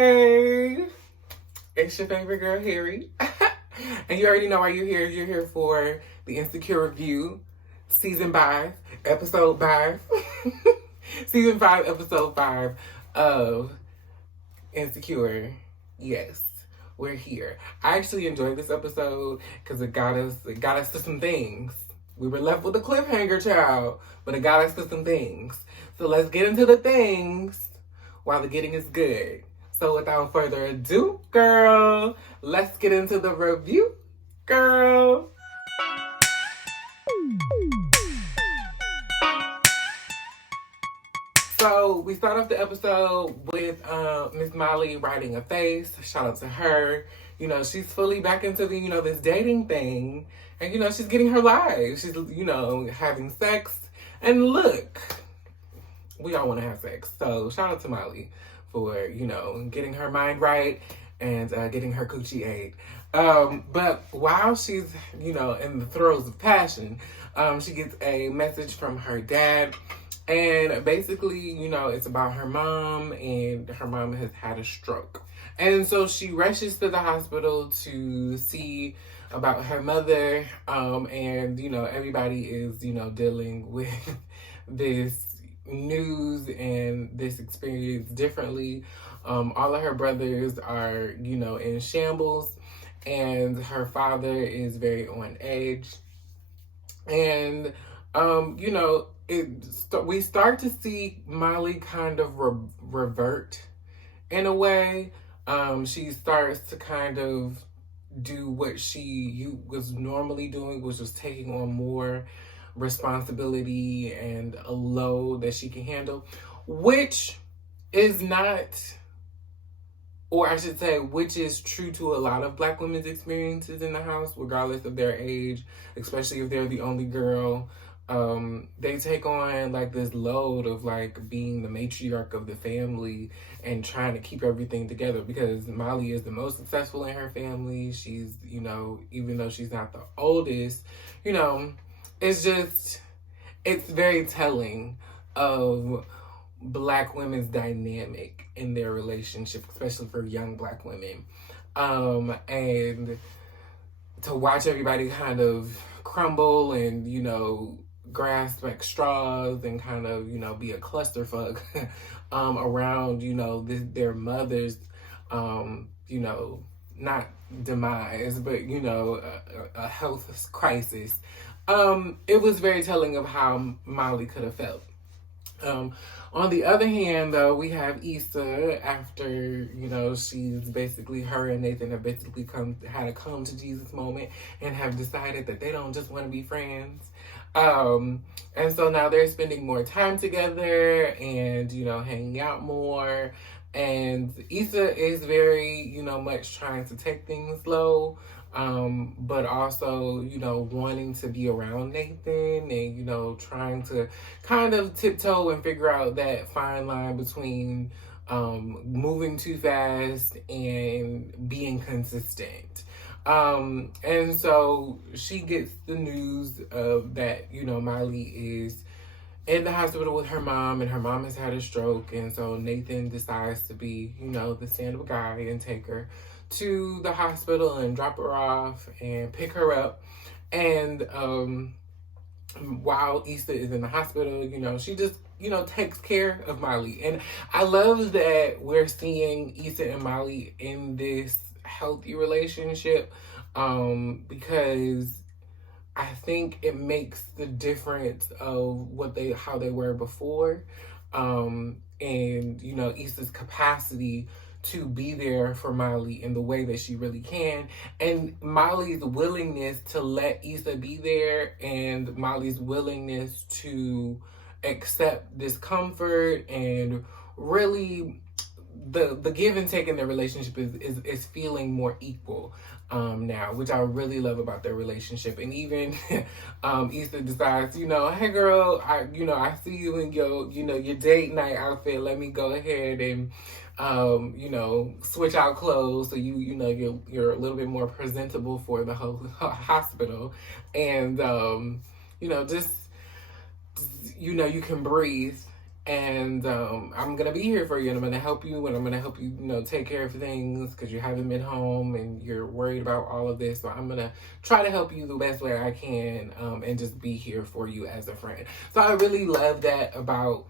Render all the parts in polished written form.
Hey, it's your favorite girl, Harri. And you already know why you're here. You're here for the Insecure Review, Season 5, Episode 5. Season 5, Episode 5 of Insecure. Yes, we're here. I actually enjoyed this episode because it got us to some things. We were left with a cliffhanger, child, but it got us to some things. So let's get into the things while the getting is good. So without further ado, girl, let's get into the review, girl. So we start off the episode with Miss Molly writing a face. Shout out to her. You know, she's fully back into the, this dating thing. And, she's getting her life. She's, having sex. And look, we all want to have sex. So shout out to Molly for, getting her mind right and getting her coochie ate. But while she's, in the throes of passion, she gets a message from her dad. And basically, it's about her mom, and her mom has had a stroke. And so she rushes to the hospital to see about her mother. And, everybody is, dealing with this news and this experience differently. All of her brothers are, in shambles, and her father is very on edge. And, we start to see Molly kind of revert in a way. She starts to kind of do what she was normally doing, which was taking on more responsibility and a load that she can handle, which is not, or I should say, which is true to a lot of Black women's experiences in the house, regardless of their age, especially if they're the only girl. They take on like this load of like being the matriarch of the family and trying to keep everything together, because Molly is the most successful in her family. She's, even though she's not the oldest, it's very telling of Black women's dynamic in their relationship, especially for young Black women. And to watch everybody kind of crumble and, grasp like straws and kind of, be a clusterfuck around, their mother's, not demise, but, a health crisis. It was very telling of how Molly could have felt. On the other hand, though, we have Issa after, she's basically, her and Nathan have basically had a come to Jesus moment and have decided that they don't just want to be friends. And so now they're spending more time together and, hanging out more. And Issa is very, much trying to take things slow. But also, wanting to be around Nathan and, trying to kind of tiptoe and figure out that fine line between moving too fast and being consistent. And so she gets the news of that, Molly is in the hospital with her mom, and her mom has had a stroke. And so Nathan decides to be, the stand-up guy and take her to the hospital and drop her off and pick her up. And while Issa is in the hospital, she just, takes care of Molly. And I love that we're seeing Issa and Molly in this healthy relationship, because I think it makes the difference of how they were before, and Issa's capacity to be there for Molly in the way that she really can, and Molly's willingness to let Issa be there, and Molly's willingness to accept discomfort, and really the give and take in their relationship is feeling more equal now, which I really love about their relationship. And even Issa decides, hey girl, I see you in your date night outfit. Let me go ahead and switch out clothes so you're a little bit more presentable for the whole hospital, and just you can breathe And I'm gonna be here for you, and I'm gonna help you, and I'm gonna help you, take care of things because you haven't been home and you're worried about all of this. So I'm gonna try to help you the best way I can, and just be here for you as a friend. So I really love that about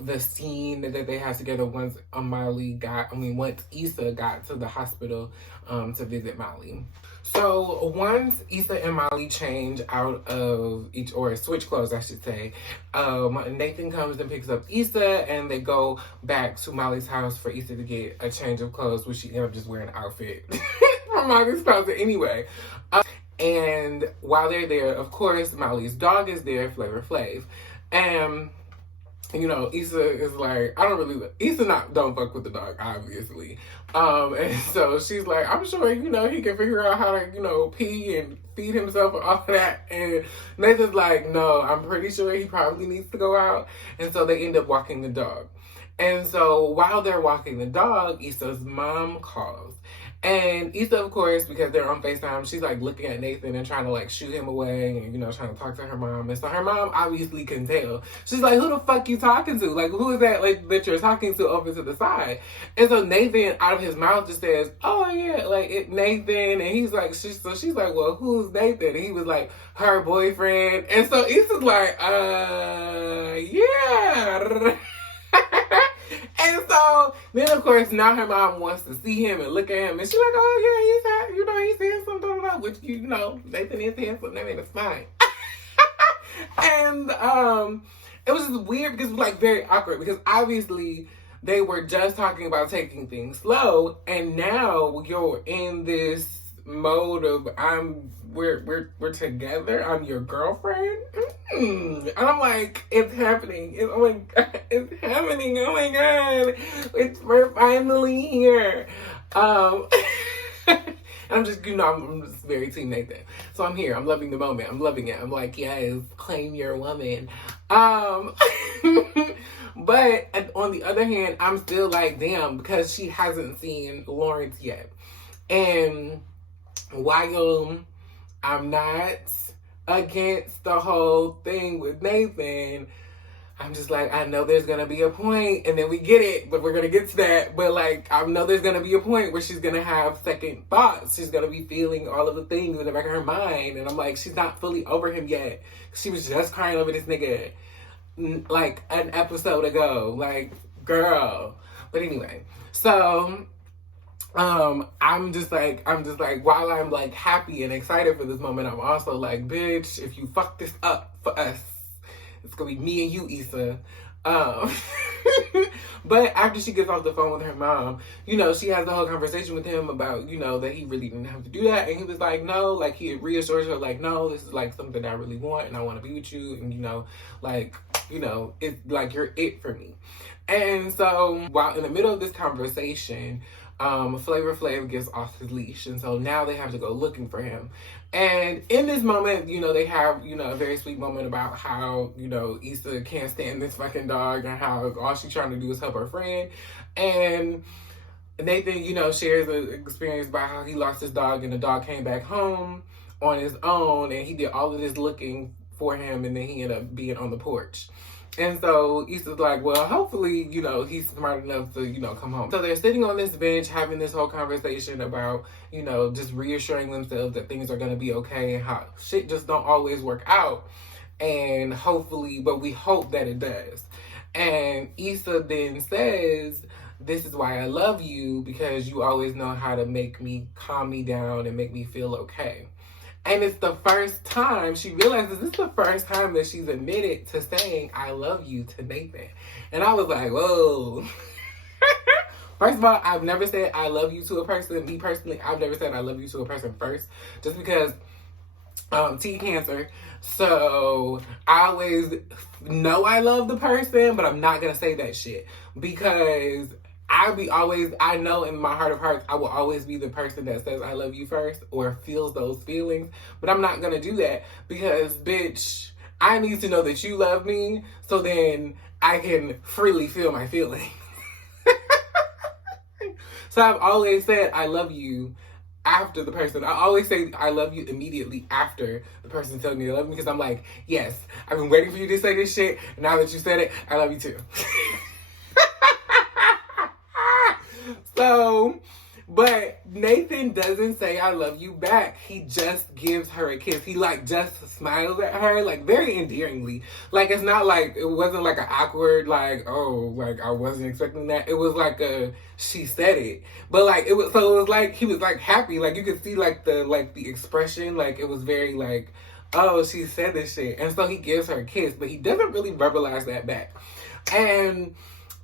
the scene that they have together once once Issa got to the hospital to visit Molly. So once Issa and Molly change out of or switch clothes, I should say, Nathan comes and picks up Issa, and they go back to Molly's house for Issa to get a change of clothes, which she ended up just wearing an outfit from Molly's closet anyway. And while they're there, of course, Molly's dog is there, Flavor Flav. And Issa is like, Issa don't fuck with the dog, obviously. And so she's like, I'm sure, he can figure out how to, pee and feed himself and all of that. And Nathan's like, no, I'm pretty sure he probably needs to go out. And so they end up walking the dog. And so while they're walking the dog, Issa's mom calls. And Issa, of course, because they're on FaceTime, she's like looking at Nathan and trying to shooo him away and, trying to talk to her mom. And so her mom obviously can tell. She's like, who the fuck you talking to? Who is that that you're talking to over to the side? And so Nathan out of his mouth just says, oh yeah, Nathan. And he's like, she's like, well, who's Nathan? And he was like, her boyfriend. And so Issa's like, yeah. And so then, of course, now her mom wants to see him and look at him, and she's like, "Oh yeah, he's handsome, blah, blah, blah," which Nathan is handsome. I mean, it's fine. And it was just weird because it was very awkward because obviously they were just talking about taking things slow, and now you're in this mode of we're together. I'm your girlfriend. And I'm like, it's happening. It's happening. Oh my god, we're finally here. I'm just, I'm just very team Nathan. So I'm here. I'm loving the moment. I'm loving it. I'm like, yes, claim your woman. But on the other hand, I'm still like, damn, because she hasn't seen Lawrence yet. And while I'm not against the whole thing with Nathan, I'm just like, I know there's going to be a point, and then we get it, but we're going to get to that. But I know there's going to be a point where she's going to have second thoughts. She's going to be feeling all of the things in the back of her mind. And I'm like, she's not fully over him yet. She was just crying over this nigga an episode ago. Girl. But anyway, so I'm just like, while I'm happy and excited for this moment, I'm also like, bitch, if you fuck this up for us, it's gonna be me and you, Issa. But after she gets off the phone with her mom, she has the whole conversation with him about, that he really didn't have to do that. And he was like, no, he reassures her, no, this is something that I really want and I want to be with you. And, it's you're it for me. And so while in the middle of this conversation, Flavor Flav gets off his leash. And so now they have to go looking for him. And in this moment, they have, a very sweet moment about how, Issa can't stand this fucking dog and how all she's trying to do is help her friend. And Nathan, shares an experience about how he lost his dog and the dog came back home on his own and he did all of this looking for him and then he ended up being on the porch. And so Issa's like, well, hopefully, he's smart enough to, come home. So they're sitting on this bench having this whole conversation about, just reassuring themselves that things are going to be okay and how shit just don't always work out. And hopefully, but we hope that it does. And Issa then says, this is why I love you, because you always know how to calm me down and make me feel okay. And it's the first time she realizes this is the first time that she's admitted to saying, I love you to Nathan. And I was like, whoa. First of all, I've never said I love you to a person. Me personally, I've never said I love you to a person first. Just because Cancer. So I always know I love the person, but I'm not going to say that shit. Because I know in my heart of hearts, I will always be the person that says I love you first or feels those feelings. But I'm not going to do that because, bitch, I need to know that you love me so then I can freely feel my feelings. So I've always said I love you after the person. I always say I love you immediately after the person telling me they love me, because I'm like, yes, I've been waiting for you to say this shit. And now that you said it, I love you too. So, but Nathan doesn't say I love you back. He just gives her a kiss. He like just smiles at her, like very endearingly. Like it's not like, it wasn't like an awkward, like, oh, like I wasn't expecting that. It was like she said it. But like it was, so it was like he was like happy. Like you could see like the expression, like it was very like, oh, she said this shit. And so he gives her a kiss, but he doesn't really verbalize that back. And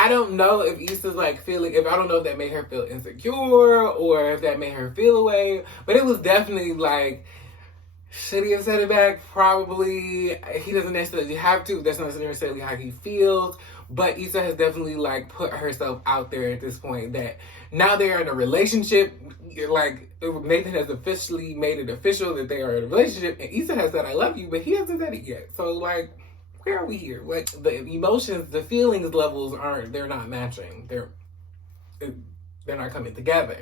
I don't know if Issa's like feeling, I don't know if that made her feel insecure or if that made her feel away, but it was definitely like, should he have said it back? Probably. He doesn't necessarily have to. That's not necessarily how he feels, but Issa has definitely like put herself out there at this point that now they're in a relationship. Like Nathan has officially made it official that they are in a relationship, and Issa has said I love you, but he hasn't said it yet. So like, where are we here? Like the emotions, the feelings levels they're not matching. They're not coming together.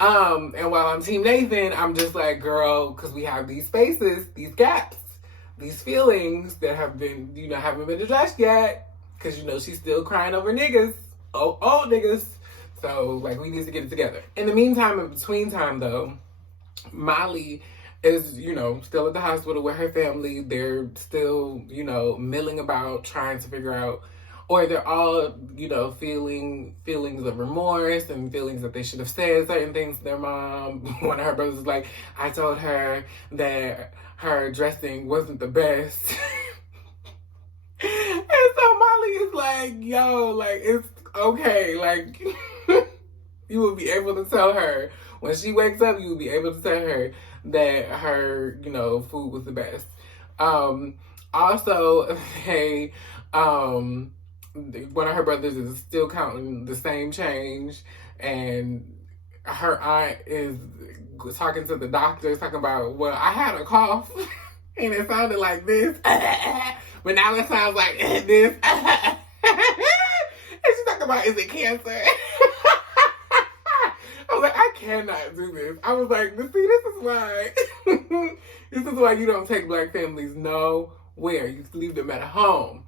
And while I'm Team Nathan, I'm just like, girl, because we have these spaces, these gaps, these feelings that have been, haven't been addressed yet. Because, she's still crying over niggas. Oh, niggas. So, like, we need to get it together. In the meantime, in between time, though, Molly is, still at the hospital with her family. They're still, milling about, trying to figure out, or they're all, feeling feelings of remorse and feelings that they should have said certain things to their mom. One of her brothers was like, I told her that her dressing wasn't the best. And so Molly is like, yo, like, it's okay. Like, you will be able to tell her when she wakes up, you will be able to tell her that her, food was the best. Also, hey, one of her brothers is still counting the same change, and her aunt is talking to the doctor, talking about, well, I had a cough, and it sounded like this, but now it sounds like this. And she's talking about, is it cancer? I was like, I cannot do this. I was like, see, this is why. This is why you don't take black families nowhere. You leave them at home.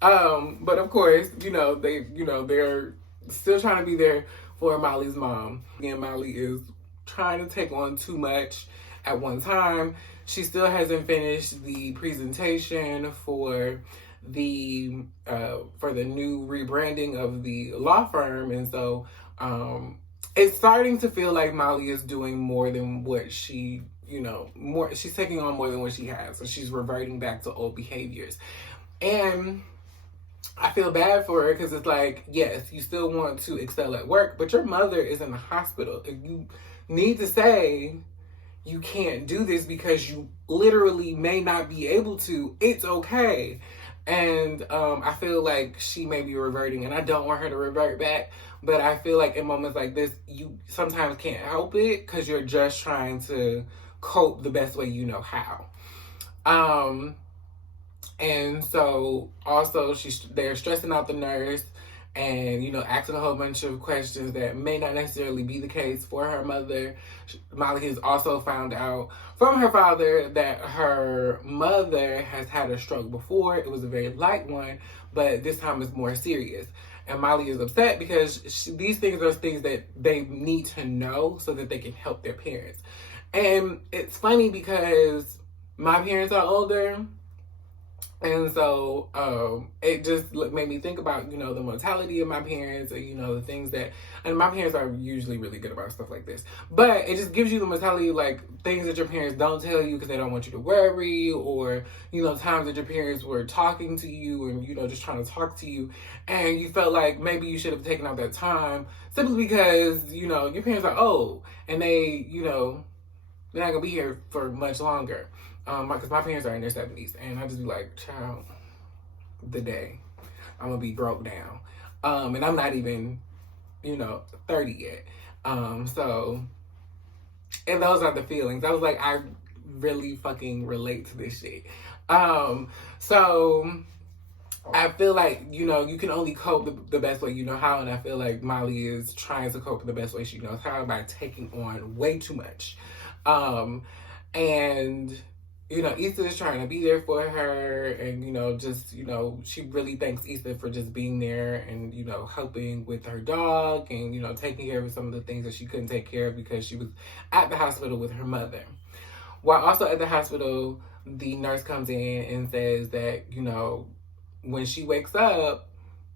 But of course, they're still trying to be there for Molly's mom. Again, Molly is trying to take on too much at one time. She still hasn't finished the presentation for the new rebranding of the law firm, and so it's starting to feel like Molly is doing more than what she, she's taking on more than what she has. So she's reverting back to old behaviors. And I feel bad for her because it's like, yes, you still want to excel at work, but your mother is in the hospital. If you need to say you can't do this because you literally may not be able to, it's okay. And I feel like she may be reverting, and I don't want her to revert back, but I feel like in moments like this, you sometimes can't help it because you're just trying to cope the best way you know how. And so also they're stressing out the nurse and, asking a whole bunch of questions that may not necessarily be the case for her mother. Molly has also found out from her father that her mother has had a stroke before. It was a very light one, but this time it's more serious. And Molly is upset because these things are things that they need to know so that they can help their parents. And it's funny because my parents are older. And so it just made me think about, the mortality of my parents and, the things that, and my parents are usually really good about stuff like this, but it just gives you the mortality, like things that your parents don't tell you because they don't want you to worry, or, times that your parents were talking to you and, just trying to talk to you and you felt like maybe you should have taken out that time simply because, your parents are old and they, they're not gonna be here for much longer. Because my parents are in their 70s, and I just be like, child, the day I'm gonna be broke down. And I'm not even, 30 yet. So, and those are the feelings. I was like, I really fucking relate to this shit. So I feel like, you can only cope the best way you know how. And I feel like Molly is trying to cope the best way she knows how by taking on way too much. And, Issa is trying to be there for her. And, she really thanks Issa for just being there and, helping with her dog and, taking care of some of the things that she couldn't take care of because she was at the hospital with her mother. While also at the hospital, the nurse comes in and says that, when she wakes up,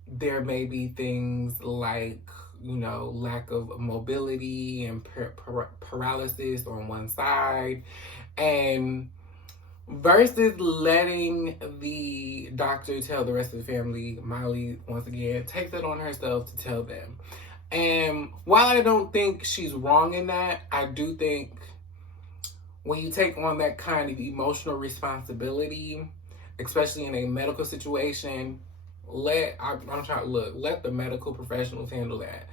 there may be things like, lack of mobility and paralysis on one side. And versus letting the doctor tell the rest of the family, Molly, once again, takes it on herself to tell them. And while I don't think she's wrong in that, I do think when you take on that kind of emotional responsibility, especially in a medical situation, let the medical professionals handle that.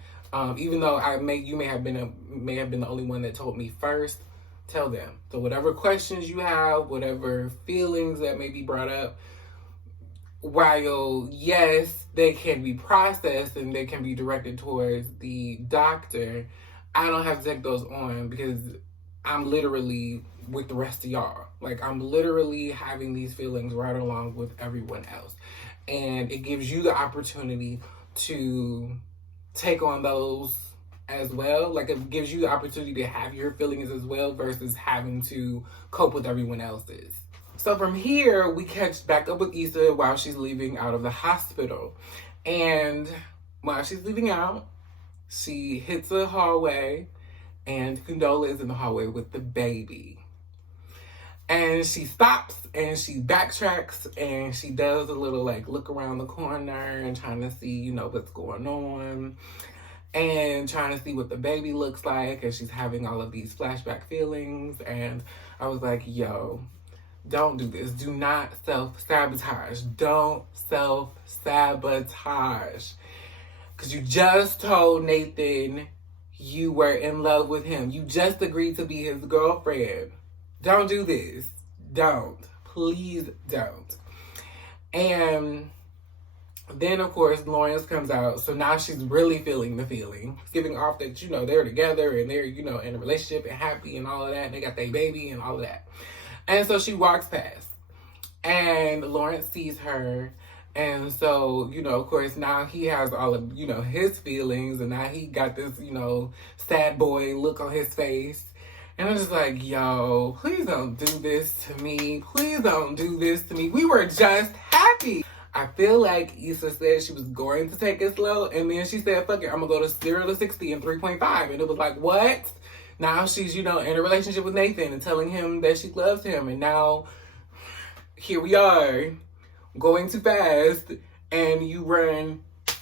Even though you may have been the only one that told me first, tell them. So whatever questions you have, whatever feelings that may be brought up, while yes, they can be processed and they can be directed towards the doctor, I don't have to take those on because I'm literally with the rest of y'all. Like, I'm literally having these feelings right along with everyone else. And it gives you the opportunity to take on those as well. Like, it gives you the opportunity to have your feelings as well versus having to cope with everyone else's. So from here, we catch back up with Issa while she's leaving out of the hospital. And while she's leaving out, she hits a hallway and Condola is in the hallway with the baby. And she stops and she backtracks and she does a little look around the corner and trying to see, what's going on and trying to see what the baby looks like. And she's having all of these flashback feelings. And I was like, yo, don't do this. Do not self-sabotage. Don't self-sabotage. Because you just told Nathan you were in love with him. You just agreed to be his girlfriend. Don't do this. Don't. Please don't. And then, of course, Lawrence comes out. So now she's really feeling the feeling. It's giving off that, they're together and they're, in a relationship and happy and all of that. And they got their baby and all of that. And so she walks past. And Lawrence sees her. And so, of course, now he has all of, his feelings. And now he got this, sad boy look on his face. And I'm just like, yo, please don't do this to me. Please don't do this to me. We were just happy. I feel like Issa said she was going to take it slow. And then she said, fuck it, I'm going to go to 0 to 60 in 3.5. And it was like, what? Now she's, in a relationship with Nathan and telling him that she loves him. And now here we are going too fast. And you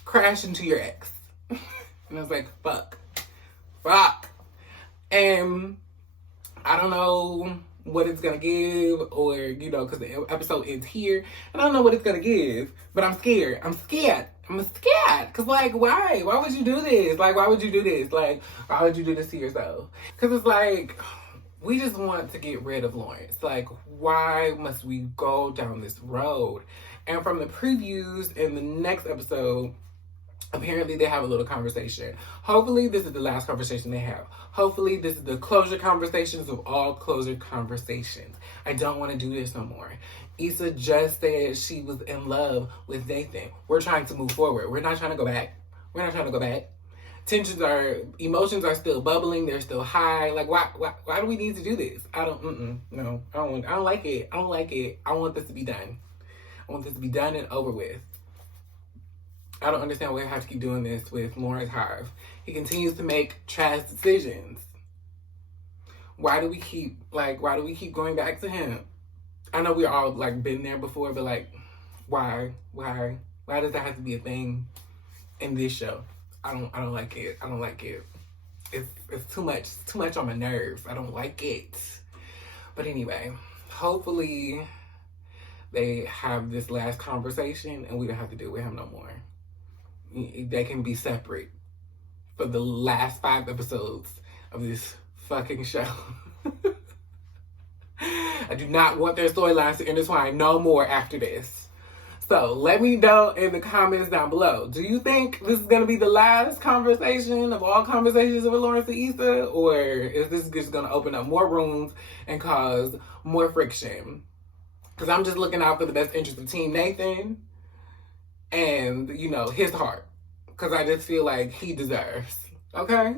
crash into your ex. And I was like, fuck. And I don't know what it's going to give or, because the episode ends here. And I don't know what it's going to give, but I'm scared. I'm scared. Because, why? Why would you do this? Why would you do this? Why would you do this to yourself? Because it's we just want to get rid of Lawrence. Why must we go down this road? And from the previews in the next episode, apparently they have a little conversation. Hopefully this is the last conversation they have. Hopefully this is the closure conversations of all closure conversations. I don't want to do this no more. Issa just said she was in love with Nathan. We're trying to move forward. We're not trying to go back. Emotions are still bubbling. They're still high. Why do we need to do this? No, I don't like it. I want this to be done. I want this to be done and over with. I don't understand why we have to keep doing this with Lawrence Hive. He continues to make trash decisions. Why do we keep going back to him? I know we all been there before, but why does that have to be a thing in this show? I don't like it. I don't like it. It's too much. It's too much on my nerves. I don't like it. But anyway, hopefully they have this last conversation and we don't have to deal with him no more. They can be separate for the last 5 episodes of this fucking show. I do not want their storylines to intertwine no more after this. So let me know in the comments down below. Do you think this is going to be the last conversation of all conversations with Lawrence and Issa? Or is this just going to open up more rooms and cause more friction? Because I'm just looking out for the best interest of Team Nathan and, you know, his heart. Because I just feel like he deserves. Okay?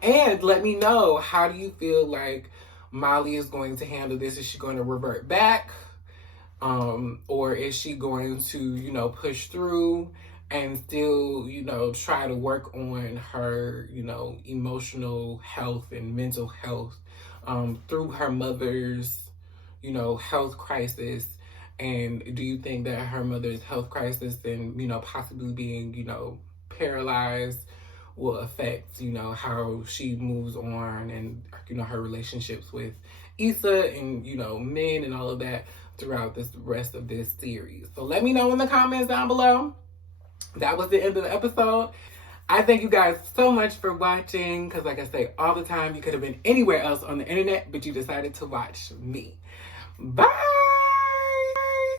And let me know, how do you feel like Molly is going to handle this? Is she going to revert back? Or is she going to, you know, push through and still, you know, try to work on her, you know, emotional health and mental health through her mother's, you know, health crisis? And do you think that her mother's health crisis and, you know, possibly being, you know, paralyzed will affect, you know, how she moves on and, you know, her relationships with Issa and, you know, men and all of that throughout this rest of this series? So let me know in the comments down below. That was the end of the episode. I thank you guys so much for watching, because like I say all the time, you could have been anywhere else on the internet, but you decided to watch me. Bye!